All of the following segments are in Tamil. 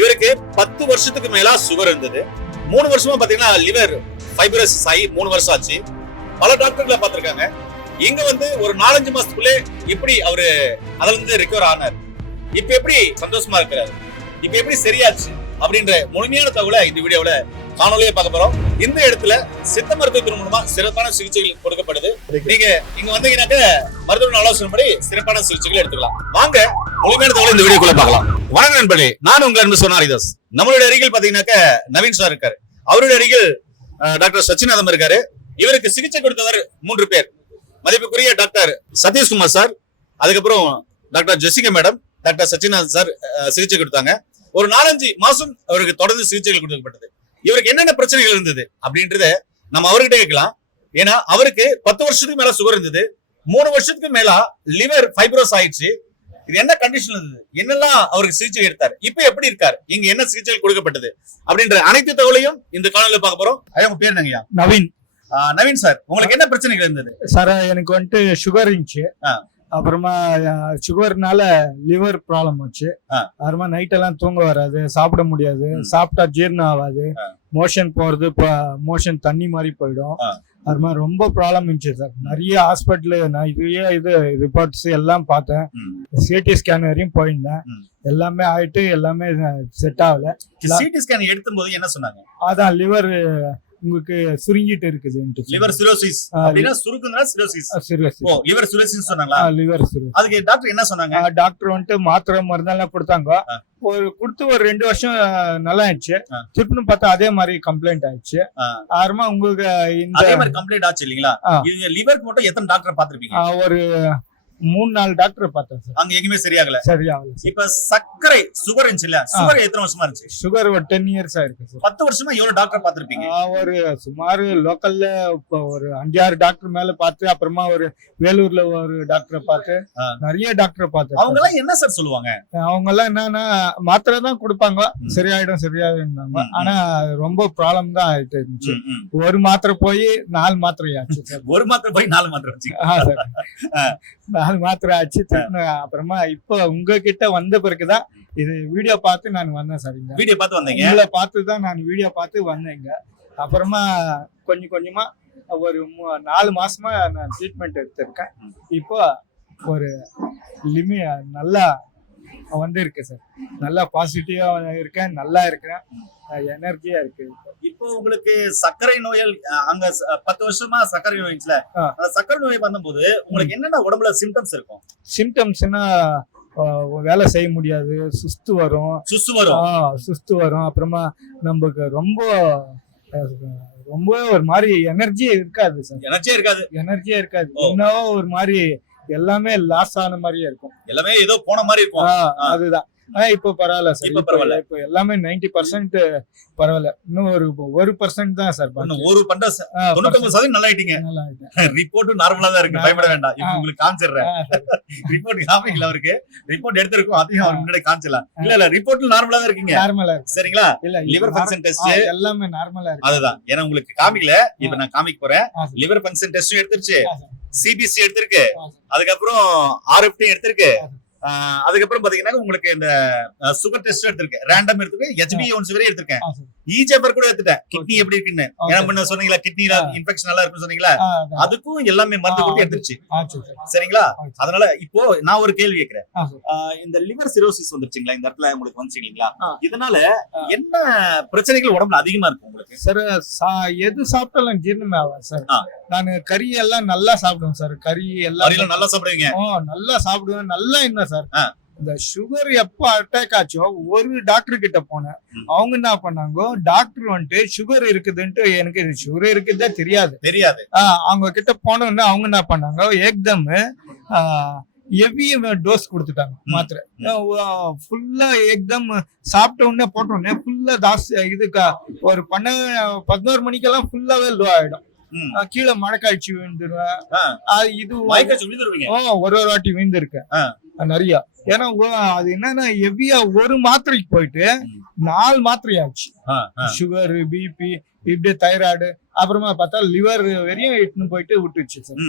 இவருக்கு 10 வருஷத்துக்கு மேலா சுகர் இருந்தது. 3 வருஷமா பாத்தீங்கன்னா லிவர் ஃபைப்ரோசிஸ் ஆகி 3 வருஷம் ஆச்சு. பல டாக்டர்களை பார்த்திருக்காங்க. இங்க வந்து ஒரு 4-5 மாசத்துக்குள்ளே இப்படி அவரு அதுல இருந்து ரிகவர் ஆனார். இப்ப எப்படி சந்தோஷமா இருக்கிறாரு, இப்ப எப்படி சரியாச்சு அப்படின்ற முழுமையான தகவலை இந்த வீடியோல காணொலியே பார்க்க போறோம். இந்த இடத்துல சித்த மருத்துவத்தின் மூலமா சிறப்பான சிகிச்சைகள் கொடுக்கப்படுது. நீங்க இங்க வந்தீங்கன்னாக்க மருத்துவ ஆலோசனைப்படி சிறப்பான சிகிச்சைகள் எடுத்துக்கலாம். வாங்க முழுமையான தகவலை இந்த வீடியோக்குள்ள பார்க்கலாம். வணக்கம் நண்பர்களே, நான் உங்க அன்பு சொன்னாரிதாஸ். நம்மளுடைய அருகில் பாத்தீங்கன்னாக்க நவீன் சார் இருக்காரு. அவருடைய அருகில் டாக்டர் சச்சிநாதம் இருக்காரு. இவருக்கு சிகிச்சை கொடுத்தவர் 3 பேர். மதிப்புக்குரிய டாக்டர் சதீஷ்குமார் சார், அதுக்கப்புறம் doctor Jessica madam, doctor Sachinathan sir சிகிச்சை கொடுத்தாங்க. ஒரு 4-5 மாசம் அவருக்கு தொடர்ந்து சிகிச்சைகள் கொடுக்கப்பட்டது. இவருக்கு என்னென்ன பிரச்சனைகள் இருந்தது அப்படின்றத நம்ம அவர்கிட்ட கேட்கலாம். ஏன்னா அவருக்கு 10 வருஷத்துக்கு மேல சுகர் இருந்தது, 3 வருஷத்துக்கு மேல லிவர் ஃபைப்ரோஸ் ஆயிடுச்சு. இது என்ன கண்டிஷன் இருந்தது, என்னெல்லாம் அவருக்கு சிகிச்சை எடுத்தாரு, இப்ப எப்படி இருக்காரு, இங்க என்ன சிகிச்சைகள் கொடுக்கப்பட்டது அப்படின்ற அனைத்து தகவலையும் இந்த காணொலியில பார்க்க போறோம். ஐயா உங்க பேர் என்னங்கய்யா? நவீன். நவீன் சார், உங்களுக்கு என்ன பிரச்சனைகள் இருந்தது? சார் எனக்கு வந்துட்டு சுகர் இருந்துச்சு. அப்புறமா சுகர்னால லிவர் ப்ராப்ளம் வச்சு. அப்புறமா நைட் எல்லாம் தூங்க வராது, சாப்பிட முடியாது, சாப்பிட்டா ஜீரணம் ஆகாது, மோஷன் போறது, மோஷன் தண்ணி மாதிரி போயிடும். அது மாதிரி ரொம்ப ப்ராப்ளம் இருந்துச்சு சார். நிறைய ஹாஸ்பிட்டலு நான் இது ரிப்போர்ட்ஸ் எல்லாம் பார்த்தேன். சிடி ஸ்கேன் வரையும் போயிருந்தேன். எல்லாமே ஆயிட்டு எல்லாமே செட் ஆகல. சிடி ஸ்கேன் எடுக்கும் போது என்ன சொன்னாங்க? அதான் லிவர் உங்களுக்கு சுருங்கிட்டு இருக்குது. லிவர் சிரோசிஸ் அப்படினா சுருக்குனா சிரோசிஸ். ஓ, லிவர் சிரோசிஸ் சொன்னாங்களா? Liver cirrhosis. அதுக்கு டாக்டர் என்ன சொன்னாங்க? டாக்டர் வந்துட்டு மாத்திரை மருந்தெல்லாம் கொடுத்தாங்க. ஒரு 2 வருஷம் நல்லா ஆயிடுச்சு. திருப்பின்னு பார்த்தா அதே மாதிரி கம்ப்ளைண்ட் ஆயிடுச்சு. ஆறுமா உங்களுக்கு அதே மாதிரி கம்ப்ளைண்ட் ஆச்சு இல்லீங்களா? இது லிவருக்கு மட்டும் எத்தனை டாக்டர் பாத்திருப்பீங்க? ஒரு 3-4 டாக்டர் பார்த்தேன் சார். அங்க எங்கேயுமே சரியாகல. சரியாகல. இப்ப சர்க்கரை சுகர் இருந்துச்சுல, சுகர் எத்தனை வருஷமா இருந்துச்சு? சுகர் ஒரு 10 இயர்ஸ் ஆயிருக்கு சார். 10 வருஷமா எவ்வளவு டாக்டர் பாத்திருப்பீங்க? ஒரு சுமார் லோக்கல்ல ஒரு 5-6 டாக்டர் மேல பார்த்து, அப்புறமா ஒரு வேலூர்ல ஒரு டாக்டரை பார்த்து, நிறைய டாக்டர் பார்த்து. அவங்க எல்லாம் என்ன சார் சொல்லுவாங்க? அவங்க எல்லாம் என்னன்னா மாத்திரை தான் கொடுப்பாங்க, சரியாயிடும். ஆனா ரொம்ப ப்ராப்ளம் தான் ஆயிட்டு இருந்துச்சு. ஒரு மாத்திரை போய் 4 மாத்திரை ஆச்சு சார். ஒரு மாத்திரை போய் 4 மாத்திரை ஆச்சு. 4 மாத்திரை ஆச்சு. அப்புறமா இப்ப உங்ககிட்ட வந்த பிறகுதான் இது வீடியோ பார்த்து நான் வந்தேன் சார். வீடியோ பார்த்து வந்தீங்க? உங்களை பார்த்துதான் நான் வீடியோ பார்த்து வந்தேங்க. அப்புறமா கொஞ்சம் கொஞ்சமா ஒரு 4 மாசமா நான் ட்ரீட்மெண்ட் எடுத்திருக்கேன். இப்போ ஒரு நல்லா இருக்கு சார். நல்லா பாசிட்டிவா இருக்கேன், நல்லா இருக்கேன், எனர்ஜியா இருக்கு. இப்போ உங்களுக்கு சர்க்கரை நோயல் அங்க 10 வருஷமா சர்க்கரை நோய்ல சர்க்கரை நோய் வந்தபோது உங்களுக்கு என்னென்ன உடம்புல சிம்டம்ஸ் இருக்கும்? சிம்டம்ஸ்னா வேலை செய்ய முடியாது, சுஸ்து வரும். அப்புறமா நமக்கு ரொம்ப ஒரு மாதிரி எனர்ஜியே இருக்காது சார். எனர்ஜியே இருக்காது. இன்னும் ஒரு மாதிரி எல்லாமே லாஸ் ஆன மாதிரியே இருக்கும். எல்லாமே ஏதோ போன மாதிரி இருக்கும். அதுதான். இப்ப பரவாயில்ல சார். இப்ப எல்லாமே 90% பரவாயில்ல. இன்னும் ஒரு 1% தான் சார். 99% நல்லா ஆயிட்டீங்க. ரிப்போர்ட் நார்மலா தான் இருக்கு, பயப்பட வேண்டாம். இப்ப உங்களுக்கு காமிச்சிடுறேன். ரிப்போர்ட் காமிக்கல, அவருக்கு ரிப்போர்ட் எடுத்திருக்கோம், அதையும் அவர் முன்னாடி காமிச்சலாம். இல்ல ரிப்போர்ட்ல நார்மலா தான் இருக்கீங்க. நார்மலா இருக்கு சரிங்களா? இல்ல லிவர் ஃபங்க்ஷன் டெஸ்ட் எல்லாமே நார்மலா இருக்கு. அதுதான். ஏன்னா உங்களுக்கு காமிக்கல, இப்ப நான் காமிக்க போறேன். லிவர் ஃபங்க்ஷன் டெஸ்ட் எடுத்துருச்சு, சிபிசி எடுத்திருக்கு, அதுக்கப்புறம் ஆர்எஃப்டி எடுத்திருக்கு, அதுக்கப்புறம் பாத்தீங்கன்னா உங்களுக்கு இந்த சுகர் டெஸ்ட் எடுத்திருக்கேன், ரேண்டம் எடுத்திருக்கேன், HbA1c வரை எடுத்திருக்கேன், EGFR கூட எடுத்துட்டேன். கிட்னி எப்படி இருக்குன்னு ஏன்னா முன்ன சொன்னீங்களா, கிட்னில இன்ஃபெக்ஷன் நல்லா இருக்குன்னு சொன்னீங்களா, அதுக்கும் எல்லாமே மருந்து கொடுத்து எடுத்துருச்சு. சரிங்களா? அதனால இப்போ நான் ஒரு கேள்வி கேட்கிறேன். இந்த லிவர் சிரோசிஸ் வந்துருச்சுங்களா, இந்த இடத்துல உங்களுக்கு வந்துச்சுங்களா, இதனால என்ன பிரச்சனைகள் உடம்புல அதிகமா இருக்கும் உங்களுக்கு? சார் எது சாப்பிட்டாலும் ஜீரணம் ஆகும் சார். நான் கறி எல்லாம் நல்லா சாப்பிடுவேன் சார். கறி எல்லாம் நல்லா சாப்பிடுவீங்க? நல்லா சாப்பிடுவேன். நல்லா என்ன சார், இந்த சுகர் எப்ப அட்டாக் ஆச்சோ ஒரு டாக்டர் கிட்ட போனேன். அவங்க என்ன பண்ணாங்க, டாக்டர் வந்துட்டு சுகர் இருக்குதுன்ட்டு, எனக்கு சுகர் இருக்குதே தெரியாது. அவங்க கிட்ட போனோன்னு அவங்க என்ன பண்ணாங்க, ஏக்தம் ஹெவி டோஸ் கொடுத்துட்டாங்க மாத்திரை. ஃபுல்லா ஏக்தம் சாப்பிட்ட உடனே போட்ட உடனே ஃபுல்லா இதுக்கு ஒரு 11 மணிக்கெல்லாம் ஃபுல்லாவே லோ ஆயிடும். கீழே மழைக்காய்ச்சி விழுந்துருவேன். இது ஒரு வாட்டி விழுந்திருக்கேன் நிறைய. ஏன்னா அது என்னன்னா ஹெவியா ஒரு மாத்திரைக்கு போயிட்டு 4 மாத்திரை ஆச்சு. சுகர், பிபி, இப்படி தைராய்டு, அப்புறமா பார்த்தா லிவர் வரையும் இட்டுன்னு போயிட்டு விட்டுச்சு சார்.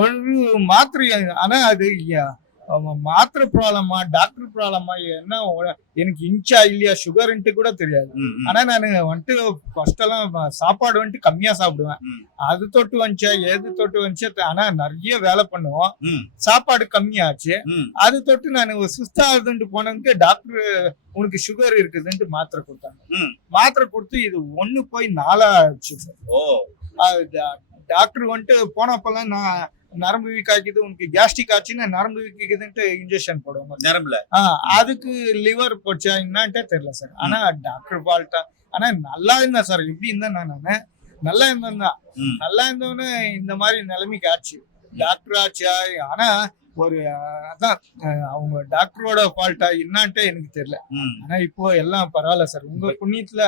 ஒரு மாத்திரை. ஆனா அது மாத்திரை ப்ராப்ளமா டாக்டர் ப்ராப்ளமா என்ன எனக்கு இன்ச்சா இல்லையா சுகர்ன்ட்டு கூட தெரியாது. ஆனா நான் வந்துட்டு ஃபர்ஸ்ட் எல்லாம் சாப்பாடு வந்துட்டு கம்மியா சாப்பிடுவேன். அது தொட்டு வந்துச்சா ஏது தொட்டு வந்துச்சு, ஆனா நிறைய வேலை பண்ணுவோம். சாப்பாடு கம்மியாச்சு. அது தொட்டு நான் சுஸ்தாகுதுன்ட்டு போனதுக்கு டாக்டர் உனக்கு சுகர் இருக்குதுன்ட்டு மாத்திரை கொடுத்தாங்க. மாத்திரை கொடுத்து இது 1 போய் 4 ஆச்சு. டாக்டர் வந்துட்டு போனப்பெல்லாம் நான் நரம்பு வீக் ஆக்கிது, உனக்கு கேஸ்ட்ரிக் ஆச்சுன்னா நரம்பு வீக்குதுன்ட்டு இன்ஜெக்ஷன் போடுவாங்க நரம்புல. அதுக்கு லிவர் போச்சா என்னன்ட்டே தெரியல சார். ஆனா டாக்டர் ஃபால்ட்டா. ஆனா நல்லா இருந்தேன் சார். எப்படி இருந்தேன் நான் நல்லா இருந்தேன் தான். நல்லா இருந்தவொன்னே இந்த மாதிரி நிலைமைக்கு ஆச்சு. டாக்டர் ஆச்சா, ஆனா ஒரு அதான் அவங்க டாக்டரோட ஃபால்ட்டா என்னன்ட்டு எனக்கு தெரியல. ஆனா இப்போ எல்லாம் பரவாயில்ல சார். உங்க புண்ணியத்துல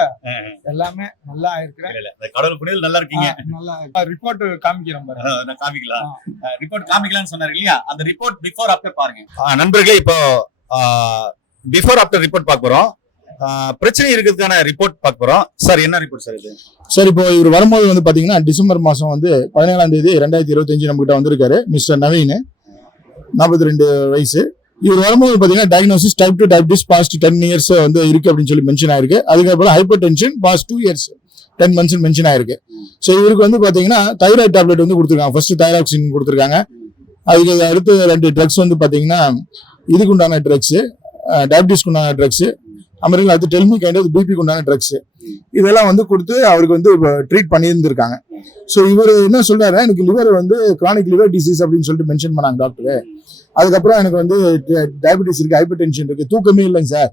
எல்லாமே நல்லா இருக்கிறேன். கடவுள் புண்ணியத்துல நல்லா இருக்கீங்க. நல்லா ரிப்போர்ட் காமிக்கிறேன் பாருங்க. நான் காமிக்கலாம். ரிப்போர்ட் காமிக்கலாம்னு சொன்னாரு இல்லையா? அந்த ரிப்போர்ட் பிஃபோர் ஆஃப்டர் பாருங்க. நண்பர்களே, இப்போ பிஃபோர் ஆஃப்டர் ரிப்போர்ட் பார்க்க போறோம். பிரச்சனை இருக்கிறதுக்கான ரிப்போர்ட் பார்க்க போறோம். சார் என்ன ரிப்போர்ட் சார் இது? சார் இப்போ இவர் வரும்போது வந்து பாத்தீங்கன்னா டிசம்பர் மாசம் வந்து 17ஆம் தேதி 2025 நம்ம கிட்ட வந்திருக்காரு மிஸ்டர் நவீன். 42 வயசு. இவர் வரும்போது பாத்தீங்கன்னா diagnosis type 2 diabetes past 10 years வந்து இருக்கு அப்படின்னு சொல்லி மென்ஷன் ஆயிருக்கு. அதுக்கப்புறம் hypertension past 2 years 10 months mention ஆயிருக்கு. ஸோ இவருக்கு வந்து பாத்தீங்கன்னா தைராய்டு டேப்லெட் வந்து கொடுத்துருக்காங்க. ஃபர்ஸ்ட் தைராக்சின் கொடுத்துருக்காங்க. அதுக்கு அடுத்து 2 ட்ரக்ஸ் வந்து பாத்தீங்கன்னா இதுக்கு உண்டான ட்ரக்ஸ், டயபிட்டிஸ்க்கு உண்டான ட்ரக்ஸ், அமெரிக்கா அடுத்து டெல்மி கைண்ட் பிபிக்கு உண்டான ட்ரக்ஸ், இதெல்லாம் வந்து கொடுத்து அவருக்கு வந்து ட்ரீட் பண்ணியிருந்திருக்காங்க. ஸோ இவர் என்ன சொல்றாரு, எனக்கு லிவர் வந்து கிரானிக் லிவர் டிசீஸ் அப்படின்னு சொல்லிட்டு மென்ஷன் பண்ணாங்க டாக்டர். அதுக்கப்புறம் எனக்கு வந்து டயபிட்டிஸ் இருக்கு, ஹைப்பர் டென்ஷன் இருக்கு, தூக்கமே இல்லைங்க சார்,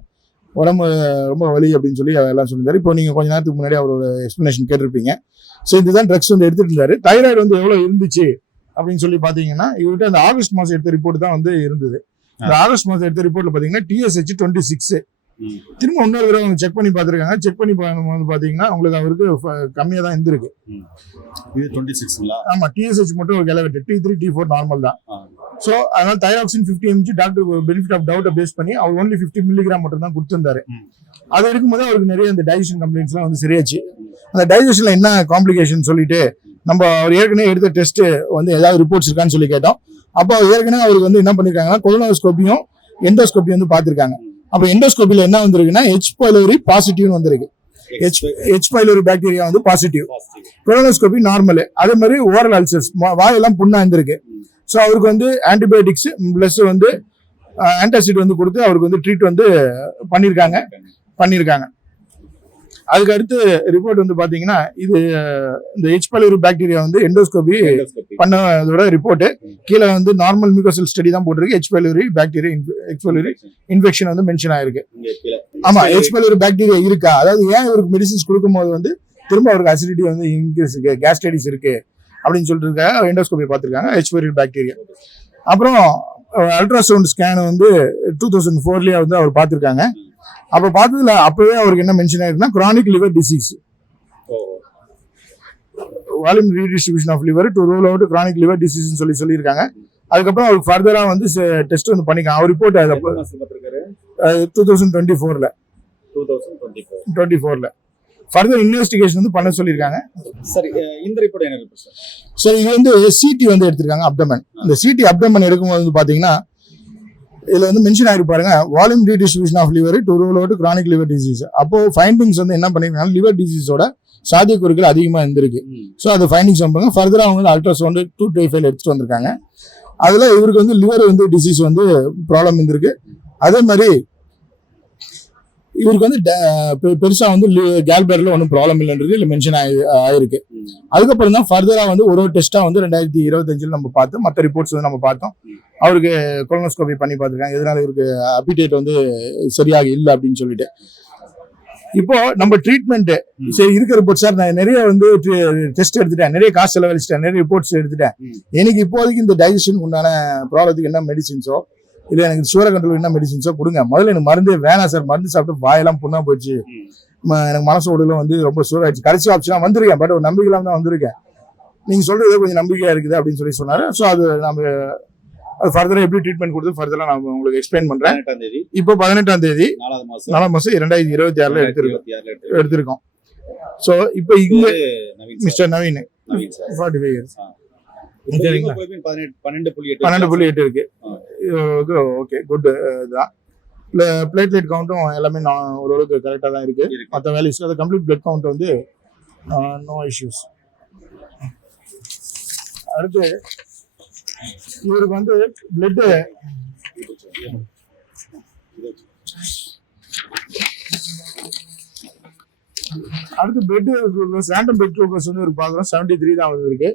உடம்பு ரொம்ப வலி அப்படின்னு சொல்லி எல்லாம் சொல்லியிருந்தாரு. இப்போ நீங்க கொஞ்ச நேரத்துக்கு முன்னாடி அவரோட எக்ஸ்பிளனேஷன் கேட்டிருப்பீங்க. ஸோ இதுதான் ட்ரக்ஸ் வந்து எடுத்துட்டு இருந்தாரு. தைராய்டு வந்து எவ்வளவு இருந்துச்சு அப்படின்னு சொல்லி பாத்தீங்கன்னா இவர்கிட்ட அந்த ஆகஸ்ட் மாசம் எடுத்த ரிப்போர்ட் தான் வந்து இருந்தது. இந்த ஆகஸ்ட் மாசம் எடுத்த ரிப்போர்ட்ல பாத்தீங்கன்னா TSH 26. திரும்ப இன்னொரு தடவை அவங்க செக் பண்ணி பார்த்துருக்காங்க. செக் பண்ணி பார்க்கும்போது பாத்தீங்கன்னா உங்களுக்கு அவருக்கு கம்மியா தான் இருந்திருக்கு. இது 26ங்களா? ஆமா, TSH மட்டும் ஒரு எலவேட்டட், T3 T4 நார்மல் தான். சோ அதனால thyroxine 50 mg doctor benefit of டவுட்டை பேஸ் பண்ணி அவர் only 50 mg மட்டும் தான் கொடுத்திருந்தாரு. அது இருக்கும்போது அவருக்கு நிறைய அந்த டைஜஷன் கம்ப்ளைண்ட்ஸ் எல்லாம் வந்து சரியாச்சு. அந்த டைஜஷன்ல என்ன காம்ப்ளிகேஷன் சொல்லிட்டு நம்ம அவர் ஏற்கனவே எடுத்த டெஸ்ட் வந்து ஏதாவது ரிப்போர்ட்ஸ் இருக்கான்னு சொல்லி கேட்டோம். அப்போ ஏற்கனவே அவருக்கு வந்து என்ன பண்ணிருக்காங்கன்னா கொலோனோஸ்கோபியும் எண்டோஸ்கோபி வந்து பாத்திருக்காங்க. அப்ப எண்டோஸ்கோபில என்ன வந்திருக்குன்னா H. pylori பாசிட்டிவ் வந்திருக்கு. H. pylori பாக்டீரியா வந்து பாசிட்டிவ், கொலோனோஸ்கோபி நார்மல். அதே மாதிரி ஓரல் அல்சர்ஸ், வாயெல்லாம் புண்ணா இருந்திருக்கு. ஸோ அவருக்கு வந்து ஆன்டிபயோட்டிக்ஸ் பிளஸ் வந்து ஆன்டாசிட் வந்து கொடுத்து அவருக்கு வந்து ட்ரீட் வந்து பண்ணியிருக்காங்க. அதுக்கு அடுத்து ரிப்போர்ட் வந்து பாத்தீங்கன்னா இது இந்த H. pylori பாக்டீரியா வந்து எண்டோஸ்கோபி பண்ணதோட ரிப்போர்ட் கீழே வந்து நார்மல் மியூகோசெல் ஸ்டடி தான் போட்டிருக்கு. H. pylori பாக்டீரியா இன்ஃபெக்ஷன் வந்து மென்ஷன் ஆயிருக்கு. ஆமா, H. pylori பாக்டீரியா இருக்கா, அதாவது ஏன் இவருக்கு மெடிசின்ஸ் கொடுக்கும்போது வந்து திரும்ப அவருக்கு அசிடிட்டி வந்து இன்க்ரீஸ் இருக்கு, கேஸ்ட்ரைட்டிஸ் இருக்கு அப்படின்னு சொல்லிட்டு இருக்காங்க. எண்டோஸ்கோபி பார்த்திருக்காங்க H. pylori bacteria. அப்புறம் அல்ட்ராசவுண்ட் ஸ்கேன் வந்து 2004லயே வந்து அவர் பார்த்திருக்காங்க. அப்ப பார்த்ததுல அப்பவே அவருக்கு என்ன மென்ஷன் ஆயிருக்குன்னா chronic liver disease, volume redistribution of liver to rule out chronic liver disease சொல்லியிருக்காங்க. அதுக்கப்புறம் அவருக்கு ஃபர்தரா வந்து டெஸ்ட் வந்து பண்ணிக்கலாம். அவர் ரிப்போர்ட் 2024ல ஃபர்தர் இன்வெஸ்டிகேஷன் வந்து பண்ண சொல்லியிருக்காங்க. சரி, இந்த ரிப்போர்ட் என்ன ரிப்போர்ட் சார்? சரி, இது வந்து சிடி வந்து எடுத்திருக்காங்க அப்டமன். இந்த சிடி அப்டமன் எடுக்கும்போது வந்து பாத்தீங்கன்னா இதுல வந்து மென்ஷன் ஆயிருக்கு பாருங்க, volume redistribution of liver to rule out chronic liver disease. அப்போ ஃபைண்டிங்ஸ் வந்து என்ன பண்ணிருக்காங்க, லிவர் டிசீஸோட சாத்தியக்கூறுகள் அதிகமா இருந்திருக்கு. ஸோ அது ஃபைண்டிங்ஸ் பண்ணுங்க. ஃபர்தரா அவங்க அல்ட்ராசவுண்ட் 225 எடுத்துட்டு வந்திருக்காங்க. அதுல இவருக்கு வந்து லிவர் வந்து டிசீஸ் வந்து ப்ராப்ளம் இருந்திருக்கு. அதே மாதிரி இவருக்கு வந்து பெருசா வந்து கேல்பேர்ல ஒன்றும் ப்ராப்ளம் இல்லைன்றது இல்லை மென்ஷன் ஆயிருக்கு. அதுக்கப்புறம் தான் ஃபர்தரா வந்து ஒரு டெஸ்டா வந்து 2025 நம்ம பார்த்தோம். மற்ற ரிப்போர்ட்ஸ் வந்து நம்ம பார்த்தோம். அவருக்கு கொலோனோஸ்கோபி பண்ணி பார்த்துருக்காங்க. இதனால இவருக்கு அப்பிடைட் வந்து சரியாக இல்லை அப்படின்னு சொல்லிட்டு. இப்போ நம்ம ட்ரீட்மெண்ட் சரி இருக்கிற ரிப்போர்ட் சார், நான் நிறைய வந்து டெஸ்ட் எடுத்துட்டேன், நிறைய காசு செலவழிச்சிட்டேன், நிறைய ரிப்போர்ட்ஸ் எடுத்துட்டேன். எனக்கு இப்போதைக்கு இந்த டைஜஷனுக்கு உண்டான ப்ராப்ளத்துக்கு என்ன மெடிசின்ஸோ இல்ல எனக்கு சுகர் கண்ட்ரோல் என்ன மெடிசின்ஸோ கொடுங்க. முதல்ல எனக்கு மருந்தே வேணாம் சார், மருந்து சாப்பிட்டு வாயெல்லாம் புண்ணா போச்சு, எனக்கு மனசு உடல வந்து ரொம்ப சுகர் ஆயிடுச்சு. கடைசி ஆப்ஷனா வந்திருக்கேன், பட் ஒரு நம்பிக்கையில தான் வந்திருக்கேன். நீங்க சொல்றது கொஞ்சம் நம்பிக்கையா இருக்குது அப்படின்னு சொல்லி சொன்னாரு. ஸோ அது நம்ம ஃபர்தரா எப்படி ட்ரீட்மெண்ட் கொடுத்து ஃபர்தரா நான் உங்களுக்கு எக்ஸ்பிளைன் பண்றேன். இப்போ 18ஆம் தேதி 4 மாசம் 2026ல எடுத்திருக்கோம். ஸோ இப்போ இங்க மிஸ்டர் நவீன் 45 இயர்ஸ். சரிங்களா? 12.8 இருக்கு. ஓகே, குட் தான். பிளேட்லெட் கவுண்ட்டும் எல்லாமே ஓரளவுக்கு கரெக்டாக தான் இருக்கு. மற்ற வேல்யூஸ் அது கம்ப்ளீட் பிளட் கவுண்ட் வந்து நோ இஷ்யூஸ். அடுத்து இவருக்கு வந்து பிளட் அடுத்து பிளட் ரேண்டம் பிளட் குளுக்கோஸ் வந்து இவருக்கு பார்க்குறோம் 73 தான் வந்து இருக்கு.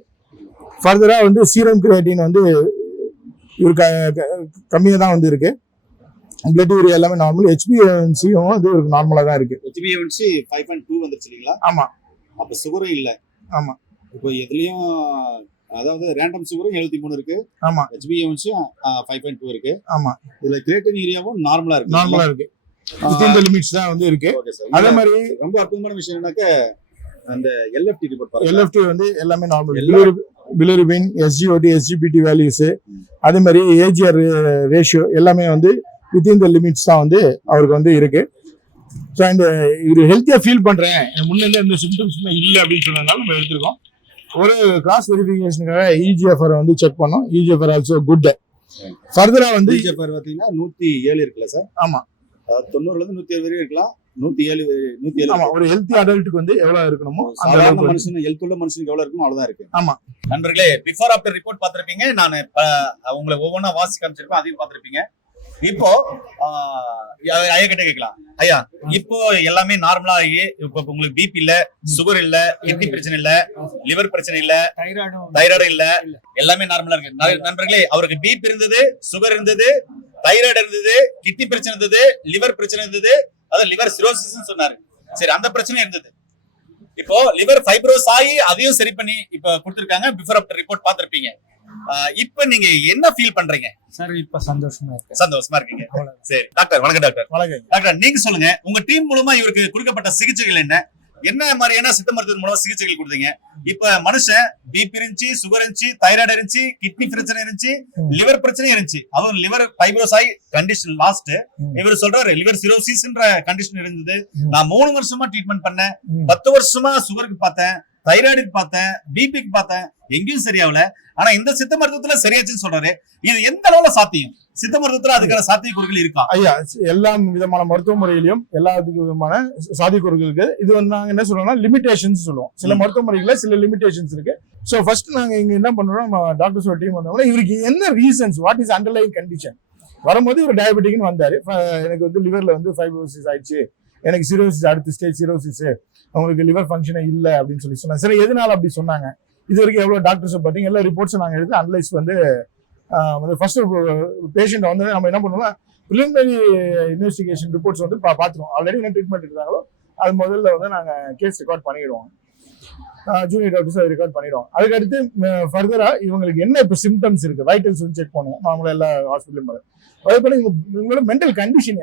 ஃபர்தரா வந்து சீரம் கிரியேட்டின் வந்து இவருக்கு கம்மியாக தான் வந்து இருக்கு. பிளட் யூரியா எல்லாமே நார்மல். HbA1c-யும் வந்து இவருக்கு நார்மலா தான் இருக்கு. HbA1c 5.2 வந்துருச்சு இல்லீங்களா? ஆமா. அப்ப சுகரும் இல்ல. ஆமா. இப்போ எதுலயும் அதாவது ரேண்டம் சுகரும் 73 இருக்கு. ஆமா. HbA1c 5.2 இருக்கு. ஆமா. இதுல கிரியேட்டின் யூரியாவும் நார்மலா இருக்கு. நார்மலா இருக்கு. வித்தின் தி லிமிட்ஸ் தான் வந்து இருக்கு. அதே மாதிரி ரொம்ப அற்புதமான விஷயம் என்னன்னாக்க அந்த LFT ரிப்போர்ட் பாருங்க. LFT வந்து எல்லாமே normal. Bilirubin, SGOT, SGPT values, அதே மாதிரி AGR ரேஷியோ எல்லாமே வந்து வித்தின் தி லிமிட்ஸ் தான் வந்து அவருக்கு வந்து இருக்கு. ஸோ இந்த இவர் ஹெல்த்தியா ஃபீல் பண்றேன், முன்னே எந்த சிம்டம்ஸுமே இல்லை அப்படின்னு சொன்னதுனால நம்ம எடுத்துருக்கோம். ஒரு கிராஸ் வெரிஃபிகேஷனுக்காக EGFR வந்து செக் பண்ணோம். EGFR also good. ஃபர்தரா வந்து EGFR பாத்தீங்கன்னா 107 இருக்குல்ல சார்? ஆமா. 90ல இருந்து 107 வரையும் இருக்கலாம். 107. ஆமா. ஒரு ஹெல்த்தி அடல்ட்டுக்கு வந்து எவ்வளவு இருக்கணுமோ சாதாரண மனுஷன் ஹெல்த் உள்ள மனுஷனுக்கு எவ்வளவு இருக்குமோ அவ்வளவுதான் இருக்கு. ஆமா. நண்பர்களே, பிஃபோர் ஆஃப்டர் ரிப்போர்ட் பார்த்திருப்பீங்க. நான் உங்களை ஒவ்வொன்றா வாசி காமிச்சிருப்பேன், அதையும் பார்த்திருப்பீங்க. இப்போ ஐயா கிட்ட கேட்கலாம். ஐயா, இப்போ எல்லாமே நார்மலா ஆகி இப்போ உங்களுக்கு பிபி இல்ல, சுகர் இல்ல, கிட்னி பிரச்சனை இல்ல, லிவர் பிரச்சனை இல்ல, தைராய்டு இல்ல, எல்லாமே நார்மலா இருக்கு. நண்பர்களே, அவருக்கு பிபி இருந்தது, சுகர் இருந்தது, தைராய்டு இருந்தது, கிட்னி பிரச்சனை இருந்தது, லிவர் பிரச்சனை இருந்தது, அதாவது லிவர் சிரோசிஸ் சொன்னாரு. சரி, அந்த பிரச்சனை இருந்தது. இப்போ லிவர் ஃபைப்ரோஸ் ஆகி அதையும் சரி பண்ணி இப்ப கொடுத்திருக்காங்க. பிஃபோர் ஆஃப்டர் ரிப்போர்ட் பார்த்திருப்பீங்க. இப்ப நீங்க என்ன ஃபீல் பண்றீங்க சார்? இப்ப சந்தோஷமா இருக்கீங்க. சரி டாக்டர், வணக்கம் டாக்டர். டாக்டர், நீங்க சொல்லுங்க, உங்க டீம் மூலமா இவருக்கு கொடுக்கப்பட்ட சிகிச்சைகள் என்ன மாதிரியான சித்த மருத்துவம் மூலமா சிகிச்சைகள் கொடுத்தீங்க? இப்ப மனுஷன் பிபி இருந்துச்சு, சுகர் இருந்துச்சு, தைராய்டு இருந்துச்சு, கிட்னி பிரச்சனை இருந்துச்சு, லிவர் பிரச்சனை இருந்துச்சு, அதுவும் லிவர் ஃபைப்ரோஸ் ஆகி கண்டிஷன் லாஸ்ட். இவர் சொல்றாரு லிவர் சிரோசிஸ்ன்ற கண்டிஷன் இருந்தது. நான் 3 வருஷமா ட்ரீட்மெண்ட் பண்ணேன், 10 வருஷமா சுகருக்கு பார்த்தேன், தைராய்டுக்கு பார்த்தேன், பிபிக்கு பார்த்தேன், எங்கேயும் சரியாவல. ஆனா இந்த சித்த மருத்துவத்துல சரியாச்சுன்னு சொல்றாரு. இது எந்த அளவுல சாத்தியம்? சித்த மருத்துவத்துல அதுக்கான சாத்தியக்கூறுகள் இருக்கா? ஐயா, எல்லா விதமான மருத்துவ முறையிலும் எல்லா விதமான சாத்தியக்கூறுகளுக்கு இது வந்து நாங்க என்ன சொல்றோம்னா லிமிடேஷன்ஸ் சொல்லுவோம். சில மருத்துவ முறைகள்ல சில லிமிடேஷன்ஸ் இருக்கு. சோ ஃபர்ஸ்ட் நாங்க இங்க என்ன பண்றோம், டாக்டர்ஸோட டீம் வந்தவங்க இவருக்கு என்ன reasons, what is underlying condition. வரும்போது இவர் டயபெட்டிக்னு வந்தாரு. எனக்கு வந்து லிவர்ல வந்து ஃபைப்ரோசிஸ் ஆயிடுச்சு, எனக்கு சிரோசிஸ், அடுத்த ஸ்டேஜ் சிரோசிஸ், அவங்களுக்கு லிவர் ஃபங்க்ஷனே இல்லை அப்படின்னு சொன்னாங்க. சரி, எதனால அப்படி சொன்னாங்க? இது வரைக்கும் எவ்வளவு டாக்டர்ஸ் பார்த்தீங்க, எல்லா ரிப்போர்ட்ஸும் நாங்கள் எடுத்து அனலைஸ் வந்து ஃபர்ஸ்ட் பேஷண்ட் வந்து நம்ம என்ன பண்ணுவோம்னா பிலிமினரி இன்வெஸ்டிகேஷன் ரிப்போர்ட்ஸ் வந்து பார்த்துருவோம். ஆல்ரெடி என்ன ட்ரீட்மெண்ட் எடுத்தாங்களோ அது முதல்ல வந்து நாங்கள் கேஸ் ரெக்கார்ட் பண்ணிடுவோம். ஜூனியர் டாக்டர்ஸ் அதை ரெக்கார்ட் பண்ணிடுவோம். அதுக்கடுத்து ஃபர்தரா இவங்களுக்கு என்ன இப்போ சிம்டம்ஸ் இருக்கு, வைட்டல்ஸ் வந்து செக் பண்ணுவோம். நார்மலாக எல்லா ஹாஸ்பிட்டலும் அதே போல இவங்களோட மென்டல் கண்டிஷன்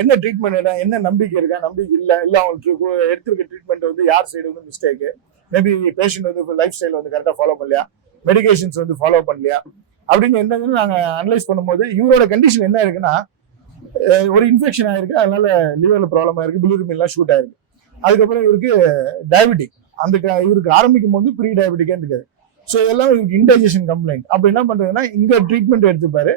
என்ன ட்ரீட்மெண்ட், என்ன நம்பிக்கை இருக்கா, நம்பிக்கை இல்லை, அவங்களுக்கு எடுத்திருக்க ட்ரீட்மெண்ட் வந்து யார் சைடு வந்து மிஸ்டேக், மேபி பேஷண்ட் வந்து லைஃப் ஸ்டைல் வந்து கரெக்டாக ஃபாலோ பண்ணலையா, மெடிகேஷன்ஸ் வந்து ஃபாலோ பண்ணலையா அப்படின்னு என்னன்னு நாங்கள் அனலைஸ் பண்ணும்போது இவரோட கண்டிஷன் என்ன இருக்குன்னா, ஒரு இன்ஃபெக்ஷன் ஆயிருக்கு, அதனால லிவர்ல ப்ராப்ளம் ஆயிருக்கு, பிலிருபின்லாம் ஷூட் ஆயிருக்கு. அதுக்கப்புறம் இவருக்கு டயபெட்டிக், அந்த இவருக்கு ஆரம்பிக்கும் போது ப்ரீ டயபெட்டிக்கே இருக்காது. ஸோ இதெல்லாம் இவருக்கு இன்டைஜஷன் கம்ப்ளைண்ட். அப்போ என்ன பண்றதுன்னா இங்க ட்ரீட்மெண்ட் எடுத்துப்பாரு,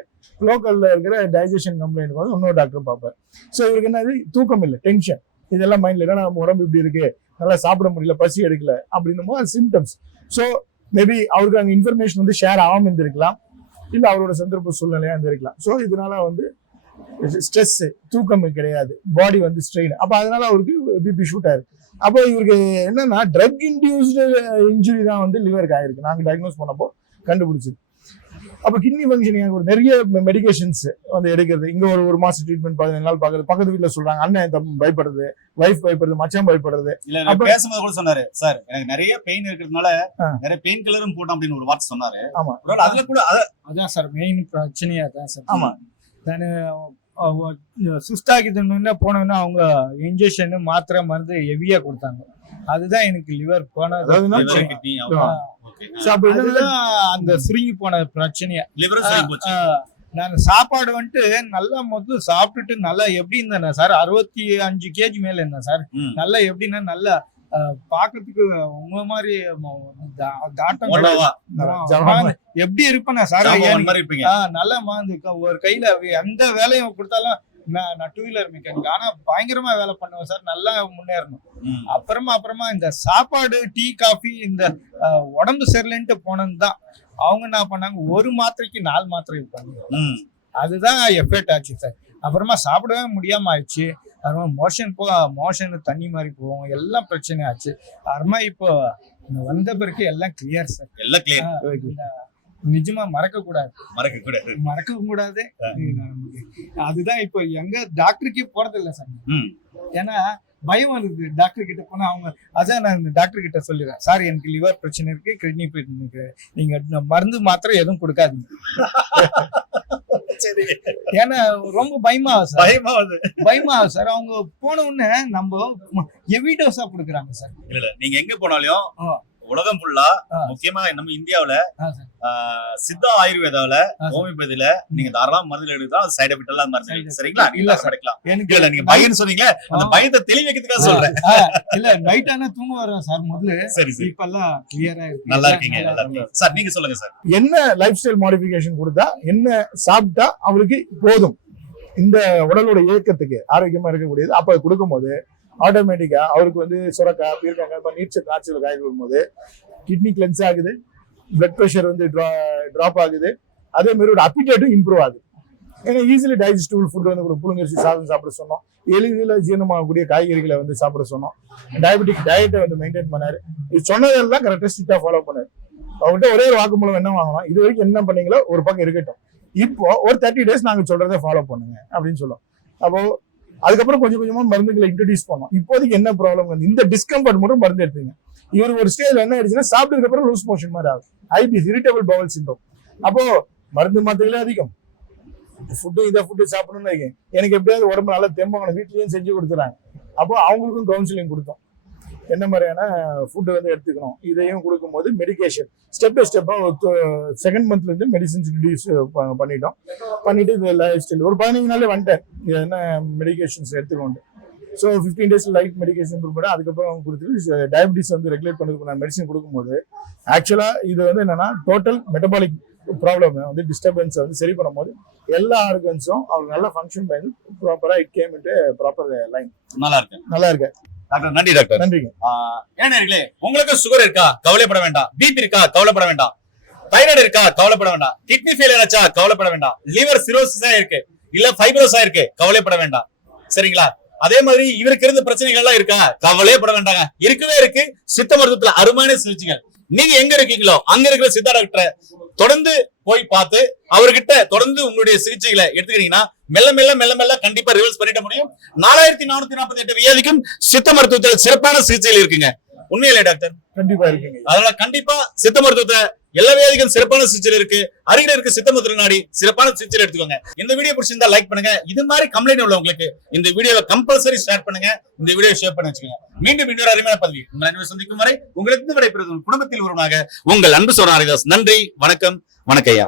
லோக்கல்ல இருக்கிற டைஜஷன் கம்ப்ளைண்ட் வந்து இன்னொரு டாக்டர் பார்ப்பாரு. ஸோ இவருக்கு என்னது, தூக்கம் இல்லை, டென்ஷன், இதெல்லாம் மைண்ட்ல ஏன்னா நம்ம உடம்பு இப்படி இருக்கு, நல்லா சாப்பிட முடியல, பசி எடுக்கல அப்படின்னும் போது சிம்டம்ஸ். ஸோ மேபி அவருக்கு அங்கே இன்ஃபர்மேஷன் வந்து ஷேர் ஆகாம இருந்திருக்கலாம், இல்லை அவரோட சந்தர்ப்ப சூழ்நிலையா இருந்திருக்கலாம். ஸோ இதனால வந்து ஸ்ட்ரெஸ், தூக்கம் கிடையாது, பாடி வந்து ஸ்ட்ரெயின், அப்போ அதனால அவருக்கு பிபி ஷூட் ஆயிருக்கு. அப்போ இவருக்கு என்னன்னா ட்ரக் இன்டியூஸ்டு இன்ஜுரி தான் வந்து லிவருக்கு ஆயிருக்கு, நாங்கள் டயக்னோஸ் பண்ணப்போ கண்டுபிடிச்சது. அப்போ கிட்னி ஃபங்க்ஷன் ஒரு நிறைய மெடிகேஷன்ஸ் வந்து எடுக்கிறது. இங்க ஒரு மாசம் ட்ரீட்மெண்ட் 15 நாள் பார்க்கறது, பக்கத்து வீட்டுல சொல்றாங்க, அண்ணன் பயப்படுறது, வைஃப் பயப்படுறது, மச்சான் பயப்படுறது. அப்ப பேசும்போது கூட சொன்னாரு, சார் எனக்கு நிறைய பெயின் இருக்கிறதுனால நிறைய பெயின் கில்லரும் போட்டோம் அப்படின்னு ஒரு வார்த்தை சொன்னாரு. ஆமா, அதுல கூட அதான் சார் மெயின் பிரச்சனையா தான் சார். ஆமா, நான் சுஸ்தாகிதுன்னு போனோம்னா அவங்க இன்ஜெக்ஷன், மாத்திரை, மருந்து ஹெவியா கொடுத்தாங்க. அதுதான் எனக்கு லிவர் போனது, அந்த சுருங்கி போன பிரச்சனையா. நான் சாப்பாடு வந்துட்டு நல்லா முதல்ல சாப்பிட்டுட்டு நல்லா எப்படி இருந்தேன் சார், 65 kg மேல இருந்தேன் சார். நல்லா எப்படின்னா நல்லா பாக்கிறதுக்கு உங்க மாதிரி தாட்டம் மோட்டாவா? எப்படி இருப்பேன் சார் ஜாம்பவான் மாதிரி இருப்பீங்க. நல்லா ஒரு கையில எந்த வேலையும் கொடுத்தாலும் நான் டூ வீலர் மெக்கானிக், ஆனா பயங்கரமா வேலை பண்ணுவேன் சார். நல்லா முன்னேறணும். அப்புறமா இந்த சாப்பாடு, டீ, காஃபி, இந்த உடம்பு சரியில்லைன்ட்டு போனதுதான். அவங்க என்ன பண்ணாங்க, ஒரு மாத்திரைக்கு 4 மாத்திரை இருப்பாங்க. அதுதான் எஃபெக்ட் ஆச்சு சார். அப்புறமா சாப்பிடவே முடியாம ஆயிடுச்சு. அப்புறமா மோஷன் தண்ணி மாதிரி போகும், எல்லாம் பிரச்சனை ஆச்சு. அப்புறமா இப்போ வந்த பிறகு எல்லாம் கிளியர் சார். எல்லாம் கிளியர். நிஜமா மறக்க கூடாது. அதுதான் இப்போ எங்க டாக்டருக்கே போறது இல்ல சார். ஏன்னா பயம் வருது. டாக்டர் கிட்ட போனா அவங்க அதான் நான் டாக்டர் கிட்ட சொல்லிடுறேன், சார் எனக்கு லிவர் பிரச்சனை இருக்கு, கிட்னி பிரச்சனை இருக்கு, நீங்க மருந்து மாத்திரை எதுவும் கொடுக்காதீங்க. ஏன்னா ரொம்ப பயமா சார். அவங்க போன உடனே நம்ம ஹெவி டோஸா கொடுக்குறாங்க சார். இல்ல நீங்க எங்க போனாலும் உலகம் ஃபுல்லா, முக்கியமா நம்ம இந்தியாவுல சித்தா ஆயுர்வேதாவில, ஹோமியோபதியில நீங்க தாராளமா மருந்து எடுக்கலாம். சைடு எஃபெக்ட் எல்லாம் மருந்து சரிங்களா? இல்ல கிடைக்கலாம். இல்ல நீங்க பயம்னு சொன்னீங்க, அந்த பயத்தை தெளிவைக்கிறதுக்காக சொல்றேன். இல்ல நைட் ஆனா தூங்க வரும் சார் முதல்ல. சரி இப்ப எல்லாம் கிளியரா இருக்கு. நல்லா இருக்கீங்க சார். நீங்க சொல்லுங்க சார். என்ன லைஃப் ஸ்டைல் மாடிஃபிகேஷன் கொடுத்தா, என்ன சாப்பிட்டா அவருக்கு போதும் இந்த உடலோட இயக்கத்துக்கு ஆரோக்கியமா இருக்கக்கூடியது, அப்ப கொடுக்கும் போது ஆட்டோமேட்டிக்கா அவருக்கு வந்து சுரக்காய், பீர்க்கங்காய், நீர்ச்சத்து நாச்சுரல் காய்கறி கொடுக்கும்போது கிட்னி கிளென்ஸ் ஆகுது, பிளட் ப்ரெஷர் வந்து டிராப் ஆகுது, அதே மாதிரி ஒரு அப்பிடைட்டும் இம்ப்ரூவ் ஆகுது. ஏன்னா ஈஸிலி டைஜஸ்டிபிள் ஃபுட் வந்து ஒரு புழுங்கரிசி சாதம் சாப்பிட சொன்னோம், எளிதில் ஜீரணமாகக்கூடிய காய்கறிகளை வந்து சாப்பிட சொன்னோம், டயபெட்டிக் டயட்டை வந்து மெயின்டைன் பண்ணாரு. இது சொன்னதெல்லாம் கரெக்டாக ஸ்ட்ரிக்டா ஃபாலோ பண்ணாரு. அவர்கிட்ட ஒரே ஒரு வாக்குமூலம் என்ன வாங்கணும், இது வரைக்கும் என்ன பண்ணீங்களோ ஒரு பக்கம் இருக்கட்டும், இப்போ ஒரு 30 days நாங்க சொல்றதை ஃபாலோ பண்ணுங்க அப்படின்னு சொல்லுவோம். அப்போ அதுக்கப்புறம் கொஞ்சம் கொஞ்சமா மருந்துகளை இன்ட்ரடியூஸ் பண்ணோம். இப்போதைக்கு என்ன ப்ராப்ளம் வந்து இந்த டிஸ்கம்ஃபர்ட் மட்டும் மருந்து எடுத்துங்க. இவருக்கு ஒரு ஸ்டேஜ்ல என்ன ஆயிடுச்சுன்னா, சாப்பிட்டதுக்கு அப்புறம் லூஸ் மோஷன் மாதிரி ஆகும், ஐபிஎஸ், இரிட்டபிள் பவல் சிண்ட்ரோம். அப்போ மருந்து மாத்திரைகளே அதிகம், ஃபுட்டு சாப்பிடணும்னு எனக்கு எப்படியாவது உடம்பு நல்லா தெம்பணும், வீட்லயும் செஞ்சு கொடுத்துறாங்க. அப்போ அவங்களுக்கும் கவுன்சிலிங் கொடுத்தோம், என்ன மாதிரியான ஃபுட்டு வந்து எடுத்துக்கணும். இதையும் கொடுக்கும்போது மெடிக்கேஷன் ஸ்டெப் பை ஸ்டெப்பா செகண்ட் மந்த்ல இருந்து மெடிசின்ஸ் இன்ட்ரடியூஸ் பண்ணிட்டு இது லைஃப் ஸ்டைல் ஒரு 15 நாள்ல வந்துட்டேன். இது என்ன மெடிக்கேஷன்ஸ் எடுத்துக்கணும். ஸோ 15 days லைட் மெடிக்கேஷன் கொடுப்பேன். அதுக்கப்புறம் அவங்க கொடுத்துட்டு டயபிட்டிஸ் வந்து ரெகுலேட் பண்ணுறதுக்கு நான் மெடிசன் கொடுக்கும்போது ஆக்சுவலா இது வந்து என்னன்னா டோட்டல் மெட்டபாலிக் ப்ராப்ளம் வந்து டிஸ்டர்பன்ஸ் வந்து சரி பண்ணும்போது எல்லா ஆர்கன்ஸும் அவங்க நல்லா ஃபங்க்ஷன் பண்ணி ப்ராப்பரா it came into proper line. நல்லா இருக்கு டாக்டர். நன்றி டாக்டர். நன்றிங்க. ஏனே உங்களுக்கு சுகர் இருக்கா, கவலைப்பட வேண்டாம். பிபி இருக்கா, கவலைப்பட வேண்டாம். தைராய்டு இருக்கா, கவலைப்பட வேண்டாம். கிட்னி ஃபெயிலியர் ஆச்சா, கவலைப்பட வேண்டாம். லிவர் சிரோசிஸா இருக்கு, இல்ல ஃபைப்ரோஸா இருக்கு, கவலைப்பட வேண்டாம். சரிங்களா? அதே மாதிரி இவருக்கு இருந்த பிரச்சனைகள் எல்லாம் இருக்கா, கவலைப்பட வேண்டாங்க. இருக்கவே இருக்கு. சித்த மருத்துவத்துல அருமையான சிகிச்சைகள். நீங்க எங்க இருக்கீங்களோ அங்க இருக்கிற சித்தா டாக்டரை தொடர்ந்து போய் பார்த்து அவர்கிட்ட தொடர்ந்து உங்களுடைய சிகிச்சைகளை எடுத்துக்கிட்டீங்கன்னா மெல்ல கண்டிப்பா ரிவர்ஸ் பண்ணிட முடியும். 4448 வியாதிக்கும் சித்த மருத்துவத்தில் சிறப்பான சிகிச்சைகள் இருக்குங்க. உண்மையிலே டாக்டர் கண்டிப்பா இருக்குங்க. அதனால கண்டிப்பா சித்த மருத்துவத்தை எல்லா வியாதிக்கும் சிறப்பான சிகிச்சை இருக்கு. அருகில இருக்க சித்த மருத்துவ நாடி சிறப்பான சிகிச்சை எடுத்துக்கோங்க. இந்த வீடியோ பிடிச்சிருந்தா லைக் பண்ணுங்க. இது மாதிரி கம்ப்ளைண்ட் உள்ளவங்களுக்கு இந்த வீடியோவை கம்பல்சரி ஷேர் பண்ணுங்க. இந்த வீடியோ ஷேர் பண்ணி வச்சுக்கோங்க. மீண்டும் இன்னொரு அருமையான பதிவு உங்களை சந்திக்கும் வரை உங்களுக்கு விடைபெறுவது குடும்பத்தில் ஒருவனாக உங்கள் அன்பு சோழன் ஹரிதாஸ். நன்றி, வணக்கம். வணக்கம் ஐயா.